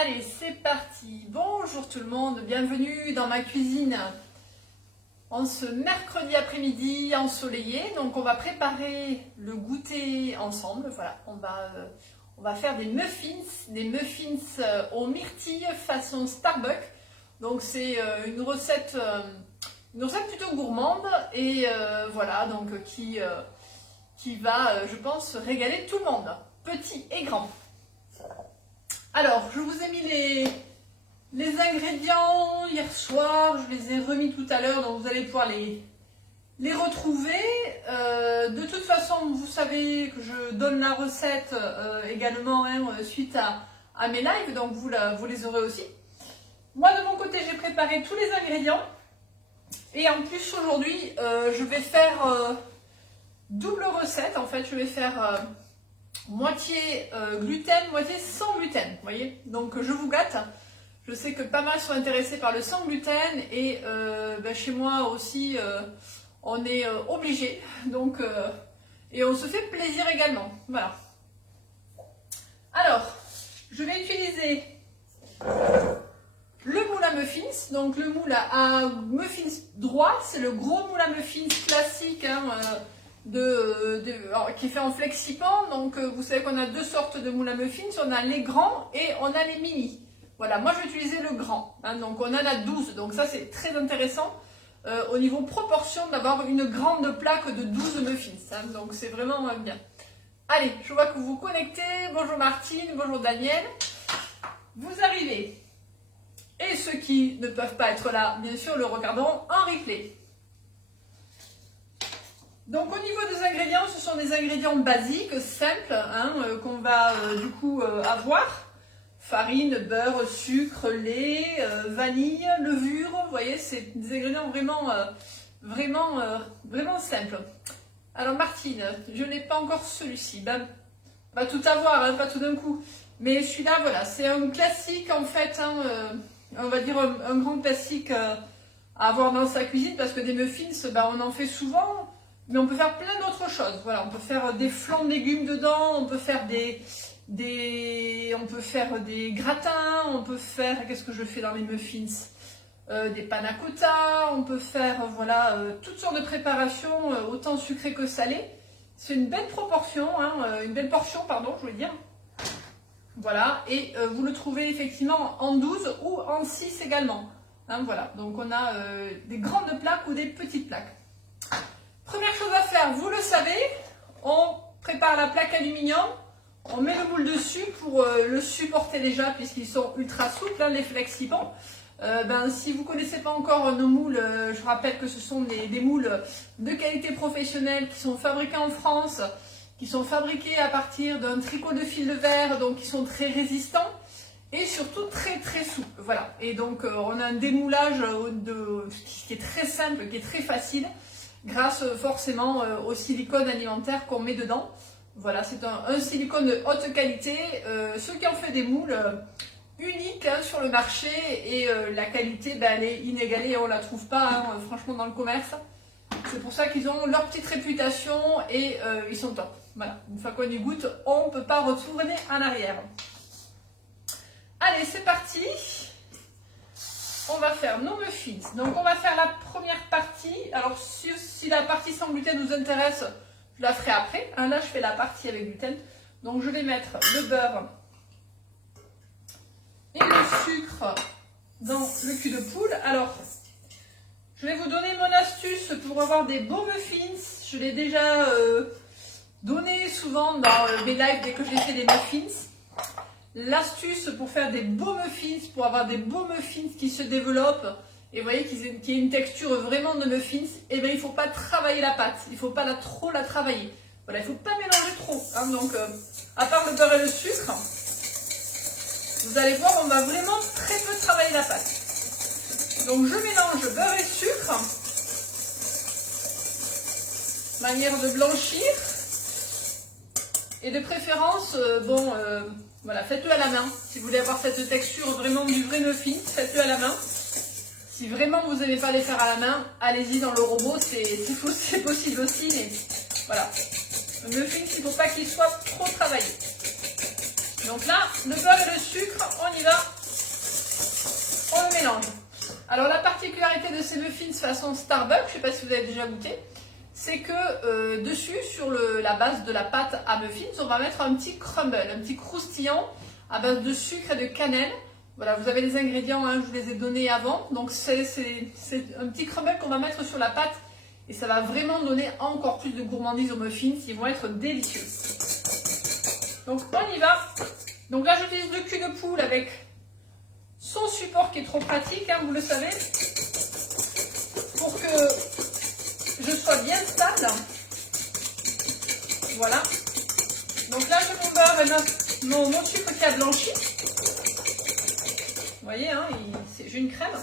Allez, c'est parti. Bonjour tout le monde, bienvenue dans ma cuisine en ce mercredi après-midi ensoleillé. Donc on va préparer le goûter ensemble. Voilà, on va faire des muffins aux myrtilles façon Starbucks. Donc c'est une recette plutôt gourmande et voilà, donc qui va, je pense, régaler tout le monde, petit et grand. Alors, je vous ai mis les ingrédients hier soir, je les ai remis tout à l'heure, donc vous allez pouvoir les retrouver. De toute façon, vous savez que je donne la recette également suite à mes lives, donc vous les aurez aussi. Moi, de mon côté, j'ai préparé tous les ingrédients. Et en plus, aujourd'hui, je vais faire double recette. En fait, je vais faire moitié gluten, moitié sans gluten, vous voyez. Donc je vous gâte. Je sais que pas mal sont intéressés par le sans gluten et chez moi aussi on est obligé. Donc et on se fait plaisir également. Voilà. Alors, je vais utiliser le moule à muffins. Donc le moule à muffins droit, c'est le gros moule à muffins classique. Qui est fait en flexipan. Donc vous savez qu'on a deux sortes de moules à muffins, on a les grands et on a les mini. Voilà, moi je vais utiliser le grand, donc on en a 12, donc ça c'est très intéressant au niveau proportion d'avoir une grande plaque de 12 muffins, donc c'est vraiment bien. Allez, je vois que vous vous connectez, bonjour Martine, bonjour Daniel, vous arrivez. Et ceux qui ne peuvent pas être là, bien sûr, le regarderont en replay. Donc au niveau des ingrédients, ce sont des ingrédients basiques, simples, qu'on va du coup avoir. Farine, beurre, sucre, lait, vanille, levure, vous voyez, c'est des ingrédients vraiment simples. Alors Martine, je n'ai pas encore celui-ci, va tout avoir, pas tout d'un coup. Mais celui-là, voilà, c'est un classique en fait, on va dire un grand classique à avoir dans sa cuisine parce que des muffins, on en fait souvent. Mais on peut faire plein d'autres choses. Voilà, on peut faire des flancs de légumes dedans, on peut faire des gratins, on peut faire, qu'est-ce que je fais dans les muffins, des panna cotta, on peut faire voilà toutes sortes de préparations, autant sucrées que salées. C'est une belle proportion, une belle portion, pardon, je voulais dire. Voilà, et vous le trouvez effectivement en 12 ou en 6 également. Voilà, donc on a des grandes plaques ou des petites plaques. Première chose à faire, vous le savez, on prépare la plaque aluminium, on met le moule dessus pour le supporter déjà puisqu'ils sont ultra souples, les flexipans. Si vous ne connaissez pas encore nos moules, je rappelle que ce sont des moules de qualité professionnelle qui sont fabriqués en France, qui sont fabriqués à partir d'un tricot de fil de verre, donc qui sont très résistants et surtout très très souples. Voilà. Et donc on a un démoulage qui est très simple, qui est très facile, grâce forcément au silicone alimentaire qu'on met dedans. Voilà, c'est un silicone de haute qualité. Ceux qui ont fait des moules uniques sur le marché et la qualité, elle est inégalée, on ne la trouve pas franchement dans le commerce. C'est pour ça qu'ils ont leur petite réputation et ils sont top. Voilà, une fois qu'on y goûte, on ne peut pas retourner en arrière. Allez, c'est parti. On va faire nos muffins. Donc on va faire la première partie. Alors si la partie sans gluten nous intéresse, je la ferai après. Là je fais la partie avec gluten. Donc je vais mettre le beurre et le sucre dans le cul de poule. Alors je vais vous donner mon astuce pour avoir des beaux muffins. Je l'ai déjà donné souvent dans mes lives dès que j'ai fait des muffins. L'astuce pour faire des beaux muffins, pour avoir des beaux muffins qui se développent et vous voyez qu'il y a une texture vraiment de muffins, et bien il ne faut pas travailler la pâte, il ne faut pas trop la travailler. Voilà, il ne faut pas mélanger trop. Donc à part le beurre et le sucre, vous allez voir, on va vraiment très peu travailler la pâte. Donc je mélange beurre et sucre, manière de blanchir, et de préférence, voilà, faites-le à la main. Si vous voulez avoir cette texture vraiment du vrai muffin, faites-le à la main. Si vraiment vous n'aimez pas les faire à la main, allez-y dans le robot, c'est possible aussi, mais voilà. Le muffin, il ne faut pas qu'il soit trop travaillé. Donc là, le beurre et le sucre, on y va, on le mélange. Alors la particularité de ces muffins façon Starbucks, je ne sais pas si vous avez déjà goûté, c'est que dessus, sur la base de la pâte à muffins, on va mettre un petit crumble, un petit croustillant à base de sucre et de cannelle. Voilà, vous avez les ingrédients, hein, je vous les ai donnés avant. Donc c'est un petit crumble qu'on va mettre sur la pâte et ça va vraiment donner encore plus de gourmandise aux muffins. Ils vont être délicieux. Donc on y va. Donc là j'utilise le cul de poule avec son support qui est trop pratique, hein, vous le savez, pour que je sois bien stable. Voilà. Donc là j'ai mon beurre et mon sucre qui a blanchi. Vous voyez, hein, j'ai une crème.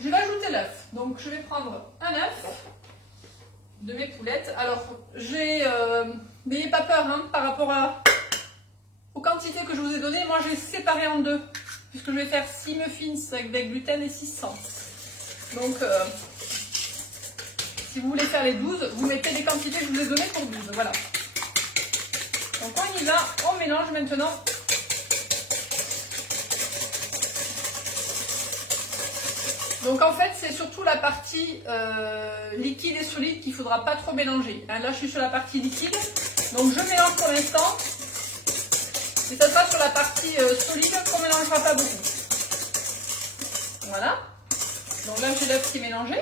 Je vais ajouter l'œuf. Donc je vais prendre un œuf de mes poulettes. Alors n'ayez pas peur hein, par rapport aux quantités que je vous ai données. Moi j'ai séparé en deux, puisque je vais faire 6 muffins avec gluten et 6 sans. Donc si vous voulez faire les 12, vous mettez les quantités que je vous ai données pour 12. Voilà. Donc on y va, on mélange maintenant. Donc en fait c'est surtout la partie liquide et solide qu'il ne faudra pas trop mélanger. Hein, là je suis sur la partie liquide, donc je mélange pour l'instant. Et ça sera sur la partie solide qu'on ne mélangera pas beaucoup. Voilà. Donc là j'ai l'œuf qui est mélangé.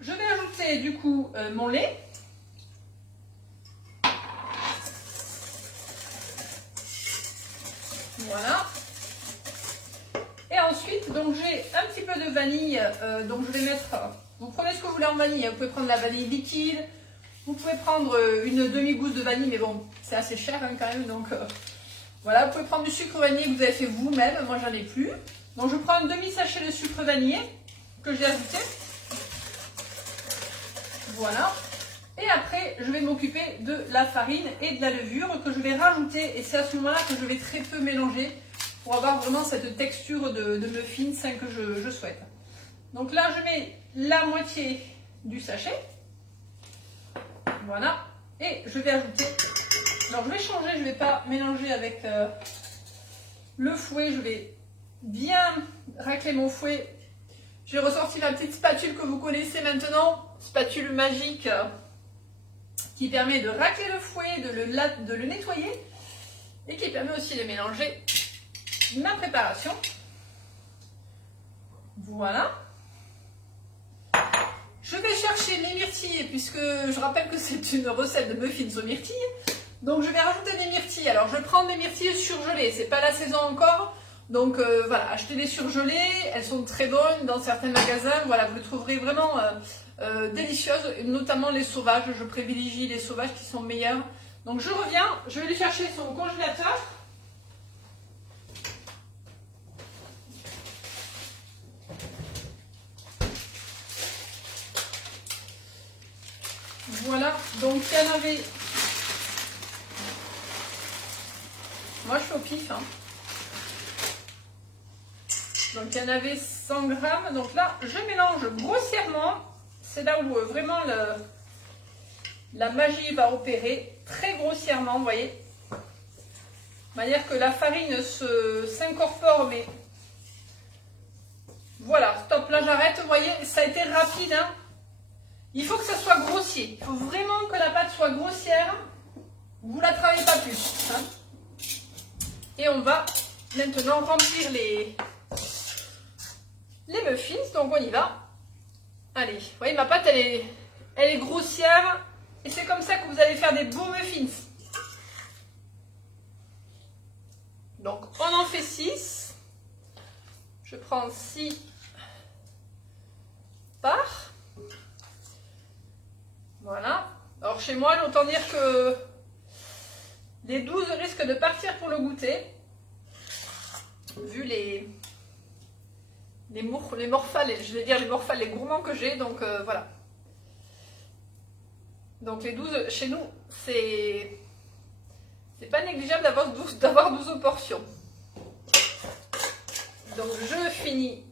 Je vais ajouter du coup mon lait. Voilà. Et ensuite, donc j'ai un petit peu de vanille, donc je vais mettre, vous prenez ce que vous voulez en vanille, vous pouvez prendre la vanille liquide, vous pouvez prendre une demi-gousse de vanille, mais bon, c'est assez cher hein, quand même, donc voilà, vous pouvez prendre du sucre vanillé que vous avez fait vous-même, moi j'en ai plus. Donc je prends un demi-sachet de sucre vanillé que j'ai ajouté, voilà. Et après, je vais m'occuper de la farine et de la levure que je vais rajouter, et c'est à ce moment-là que je vais très peu mélanger, pour avoir vraiment cette texture de muffins que je souhaite. Donc là, je mets la moitié du sachet. Voilà. Et je vais ajouter... Alors, je vais changer, je ne vais pas mélanger avec le fouet. Je vais bien racler mon fouet. J'ai ressorti ma petite spatule que vous connaissez maintenant. Spatule magique qui permet de racler le fouet, de le nettoyer. Et qui permet aussi de mélanger ma préparation. Voilà. Je vais chercher mes myrtilles puisque je rappelle que c'est une recette de muffins aux myrtilles. Donc je vais rajouter des myrtilles. Alors je prends des myrtilles surgelées. C'est pas la saison encore. Donc voilà, achetez des surgelées. Elles sont très bonnes dans certains magasins. Voilà, vous les trouverez vraiment délicieuses. Notamment les sauvages. Je privilégie les sauvages qui sont meilleurs. Donc je reviens. Je vais les chercher sur le congélateur. Voilà, donc il y en avait... Moi je suis au pif. Hein. Donc il y en avait 100 grammes. Donc là, je mélange grossièrement. C'est là où vraiment la magie va opérer. Très grossièrement, vous voyez. De manière que la farine s'incorpore, mais... Voilà, stop, là j'arrête. Vous voyez, ça a été rapide, hein. Il faut que ça soit grossier. Il faut vraiment que la pâte soit grossière. Vous ne la travaillez pas plus. Hein. Et on va maintenant remplir les muffins. Donc on y va. Allez, vous voyez ma pâte elle est grossière. Et c'est comme ça que vous allez faire des beaux muffins. Donc on en fait 6. Je prends 6 parts. Voilà. Alors chez moi, autant dire que les 12 risquent de partir pour le goûter. Vu les morphales, je vais dire les morphales, les gourmands que j'ai. Donc voilà. Donc les 12, chez nous, c'est pas négligeable d'avoir 12 portions. Donc je finis.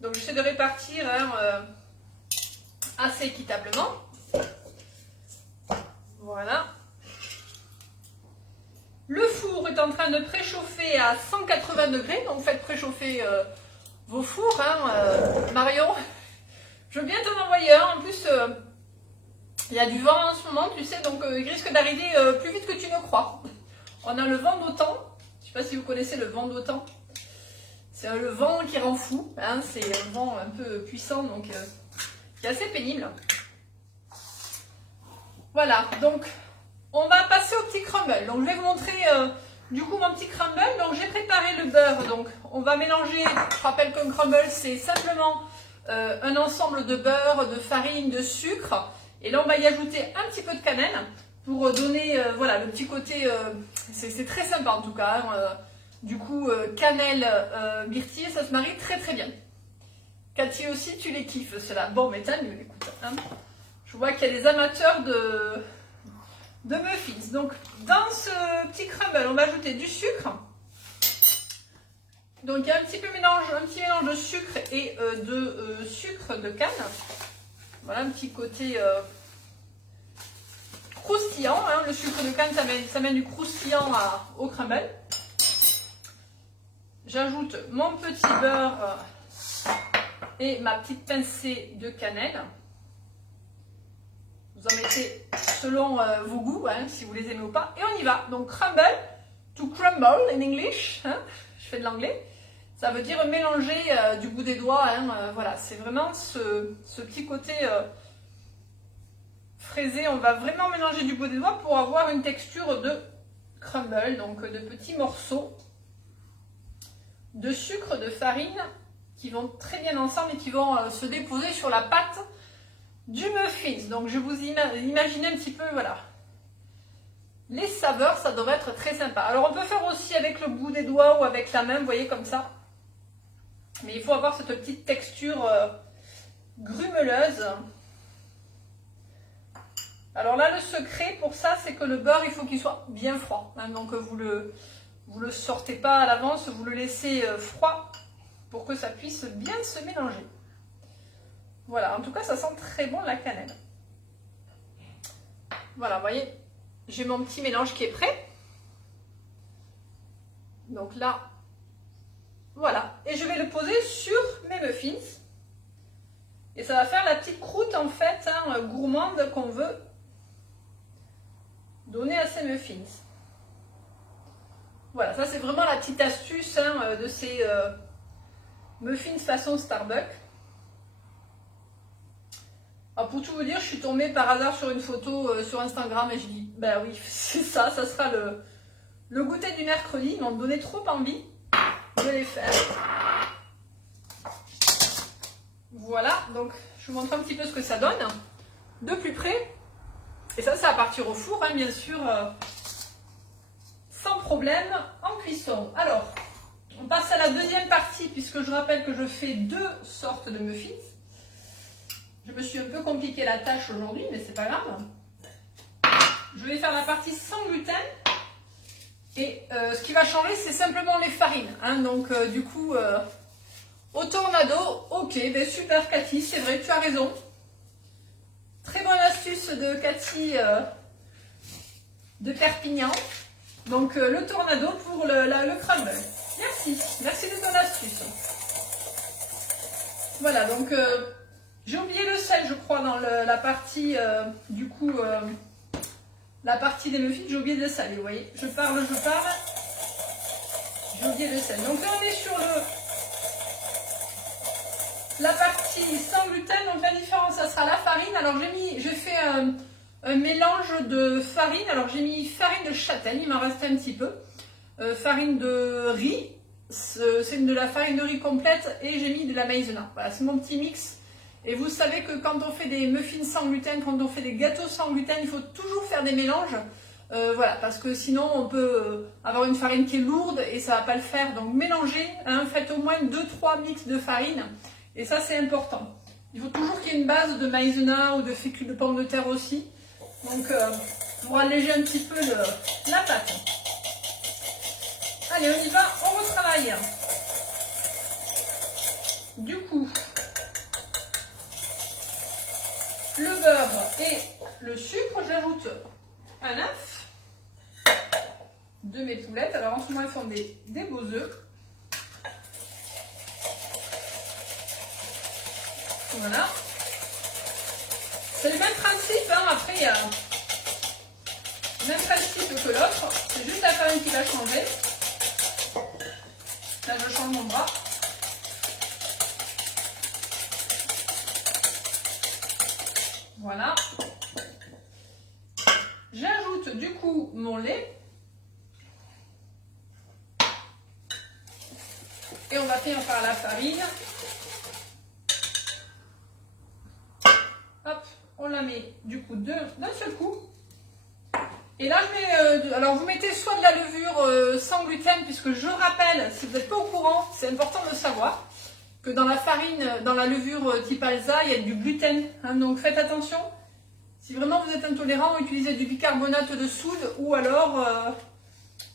Donc j'essaie de répartir... assez équitablement. Voilà. Le four est en train de préchauffer à 180 degrés, donc faites préchauffer vos fours, hein, Marion. Je veux bien t'en envoyer un. En plus, il y a du vent en ce moment, tu sais, donc il risque d'arriver plus vite que tu ne crois. On a le vent d'OTAN. Je ne sais pas si vous connaissez le vent d'OTAN. C'est le vent qui rend fou. Hein, c'est un vent un peu puissant, donc qui est assez pénible. Voilà, donc on va passer au petit crumble. Donc je vais vous montrer du coup mon petit crumble. Donc j'ai préparé le beurre. Donc on va mélanger. Je rappelle qu'un crumble c'est simplement un ensemble de beurre, de farine, de sucre. Et là on va y ajouter un petit peu de cannelle pour donner voilà, le petit côté. C'est très sympa en tout cas. Hein, du coup cannelle, myrtille, ça se marie très très bien. Cathy aussi, tu les kiffes cela. Bon mais t'as mieux, écoute. Hein. Je vois qu'il y a des amateurs de muffins. Donc, dans ce petit crumble, on va ajouter du sucre. Donc, il y a un petit mélange de sucre et de sucre de canne. Voilà, un petit côté croustillant. Hein. Le sucre de canne, ça mène du croustillant au crumble. J'ajoute mon petit beurre et ma petite pincée de cannelle. Vous en mettez selon vos goûts, hein, si vous les aimez ou pas. Et on y va. Donc crumble, to crumble in English. Hein, je fais de l'anglais. Ça veut dire mélanger du bout des doigts. Hein, voilà, c'est vraiment ce petit côté fraisé. On va vraiment mélanger du bout des doigts pour avoir une texture de crumble. Donc de petits morceaux de sucre, de farine qui vont très bien ensemble et qui vont se déposer sur la pâte du muffins. Donc je vous imagine un petit peu, voilà. Les saveurs, ça devrait être très sympa. Alors on peut faire aussi avec le bout des doigts ou avec la main, vous voyez, comme ça. Mais il faut avoir cette petite texture grumeleuse. Alors là, le secret pour ça, c'est que le beurre, il faut qu'il soit bien froid. Hein, donc vous le sortez pas à l'avance, vous le laissez froid pour que ça puisse bien se mélanger. Voilà, en tout cas, ça sent très bon la cannelle. Voilà, vous voyez, j'ai mon petit mélange qui est prêt. Donc là, voilà. Et je vais le poser sur mes muffins. Et ça va faire la petite croûte, en fait, hein, gourmande qu'on veut donner à ces muffins. Voilà, ça c'est vraiment la petite astuce hein, de ces muffins façon Starbucks. Alors pour tout vous dire, je suis tombée par hasard sur une photo sur Instagram et je dis, bah oui, c'est ça, ça sera le goûter du mercredi. Ils m'ont donné trop envie de les faire. Voilà, donc je vous montre un petit peu ce que ça donne de plus près. Et ça va partir au four, hein, bien sûr, sans problème, en cuisson. Alors, on passe à la deuxième partie, puisque je rappelle que je fais deux sortes de muffins. Je me suis un peu compliqué la tâche aujourd'hui, mais c'est pas grave. Je vais faire la partie sans gluten. Et ce qui va changer, c'est simplement les farines. Hein. Donc, du coup, au tornado, ok, ben super Cathy, c'est vrai, tu as raison. Très bonne astuce de Cathy de Perpignan. Donc, le tornado pour le crumble. Merci de ton astuce. Voilà, donc... j'ai oublié le sel, je crois, dans la partie, du coup, la partie des muffins, j'ai oublié le sel, vous voyez. Je parle, j'ai oublié le sel. Donc là, on est sur la partie sans gluten, donc la différence, ça sera la farine. Alors, j'ai fait un mélange de farine. Alors, j'ai mis farine de châtaigne, il m'en restait un petit peu. Farine de riz, c'est de la farine de riz complète, et j'ai mis de la maïzena. Voilà, c'est mon petit mix. Et vous savez que quand on fait des muffins sans gluten, quand on fait des gâteaux sans gluten, il faut toujours faire des mélanges. Voilà, parce que sinon on peut avoir une farine qui est lourde et ça ne va pas le faire. Donc mélangez, hein, faites au moins 2-3 mix de farine. Et ça c'est important. Il faut toujours qu'il y ait une base de maïzena ou de fécule de pommes de terre aussi. Donc pour alléger un petit peu la pâte. Allez, on y va, on retravaille. Du coup... le beurre et le sucre, j'ajoute un œuf, de mes poulettes. Alors en ce moment, elles font des beaux œufs. Voilà. C'est le même principe, hein. Après il y a le même principe que l'autre, c'est juste la farine qui va changer. Là je change mon bras. Voilà. J'ajoute du coup mon lait. Et on va finir par la farine. Hop, on la met du coup d'un seul coup. Et là, je mets, alors vous mettez soit de la levure sans gluten, puisque je rappelle, si vous n'êtes pas au courant, c'est important de le savoir, que dans la farine, dans la levure type Alsa, il y a du gluten. Hein, donc faites attention. Si vraiment vous êtes intolérant, utilisez du bicarbonate de soude ou alors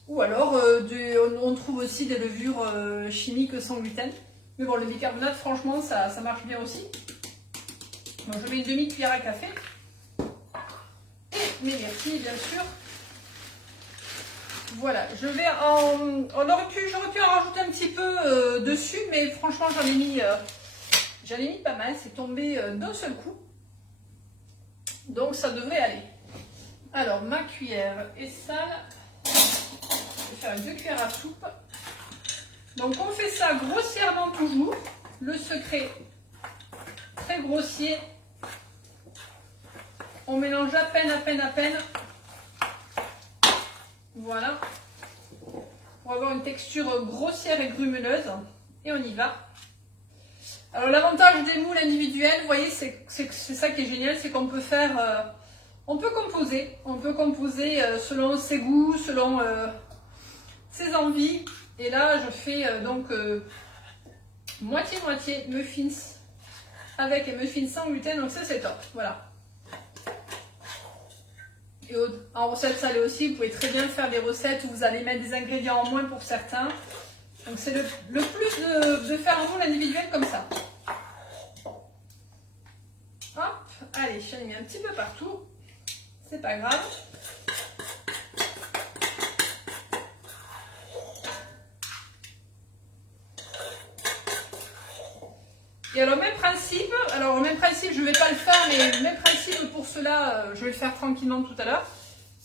on trouve aussi des levures chimiques sans gluten. Mais bon, le bicarbonate, franchement, ça marche bien aussi. Donc je mets une demi-cuillère à café. Et mes myrtilles, bien sûr. Voilà, je vais j'aurais pu en rajouter un petit peu dessus, mais franchement, j'en ai mis pas mal. C'est tombé d'un seul coup. Donc ça devrait aller. Alors, ma cuillère est sale. Je vais faire 2 cuillères à soupe. Donc on fait ça grossièrement toujours. Le secret, très grossier. On mélange à peine. Voilà. Pour avoir une texture grossière et grumeleuse. Et on y va. Alors l'avantage des moules individuels, vous voyez, c'est ça qui est génial, c'est qu'on peut faire... on peut composer selon ses goûts, selon ses envies. Et là, je fais donc moitié-moitié muffins avec les muffins sans gluten, donc ça c'est top. Voilà. Et en recette salée aussi, vous pouvez très bien faire des recettes où vous allez mettre des ingrédients en moins pour certains. Donc c'est le plus de faire un moule individuel comme ça. Hop, allez, j'en ai mis un petit peu partout. C'est pas grave. Et alors même principe, je ne vais pas le faire, mais le même principe pour cela, je vais le faire tranquillement tout à l'heure.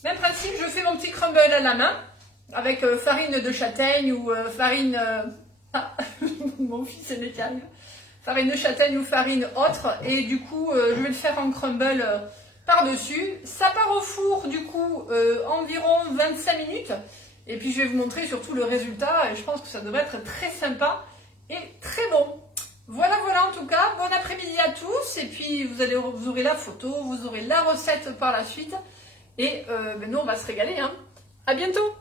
Même principe, je fais mon petit crumble à la main, avec farine de châtaigne ou farine... Ah, mon fils est métal. Farine de châtaigne ou farine autre, et du coup, je vais le faire en crumble par-dessus. Ça part au four, du coup, environ 25 minutes. Et puis, je vais vous montrer surtout le résultat, et je pense que ça devrait être très sympa et très bon. Voilà, en tout cas, bon après-midi à tous, et puis vous aurez la photo, vous aurez la recette par la suite, et nous on va se régaler, hein. À bientôt.